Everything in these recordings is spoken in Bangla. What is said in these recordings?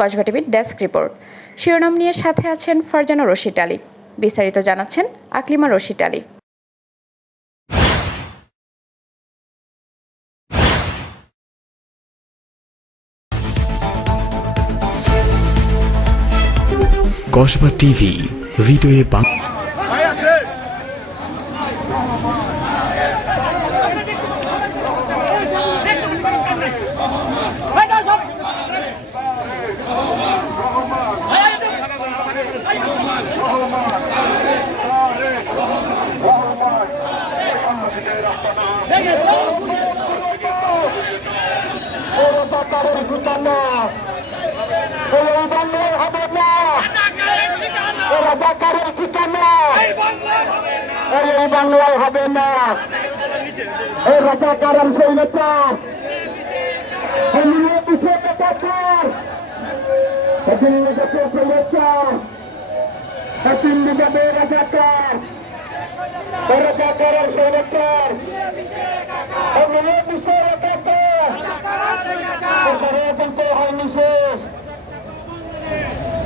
কসবা টিভির ডেস্ক রিপোর্ট। শিরোনাম নিয়ে সাথে আছেন ফারজানা রশিদ আলী। বিস্তারিত জানাচ্ছেন আকলিমা রশিদ আলী। কসবা টিভি, হৃদয়ে বাং সরকারের ঠিকানা। এই বাংলায় হবে না। রাজাকারের ঠিকানা। এই বাংলায় হবে না। এই রাজাকারের এমনিও পিছিয়ে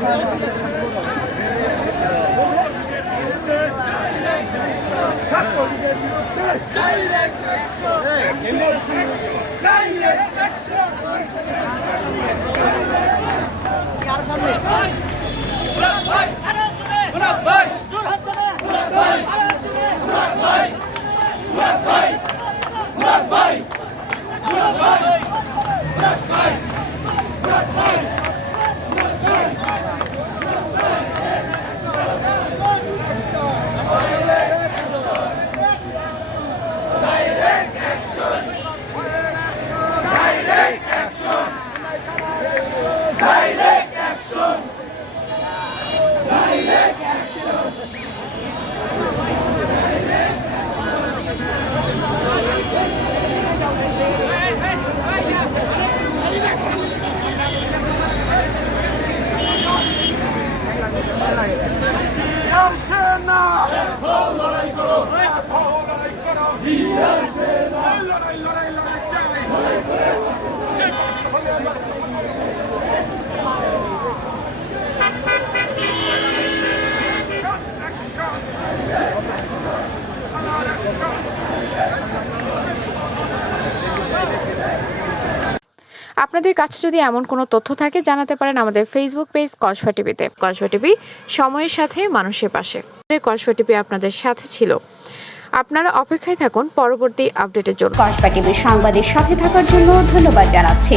দাঁড়াও বাংলাদেশ আপনাদের কাছে যদি এমন কোনো তথ্য থাকে, জানাতে পারেন আমাদের ফেসবুক পেজ কসবা টিভিতে কসবা টিভি, সময়ের সাথে মানুষের পাশে। কসবা টিভি আপনাদের সাথে ছিল। আপনারা অপেক্ষায় থাকুন পরবর্তী আপডেটের জন্য। কসবা টিভির সংবাদের সাথে থাকার জন্য ধন্যবাদ জানাচ্ছি।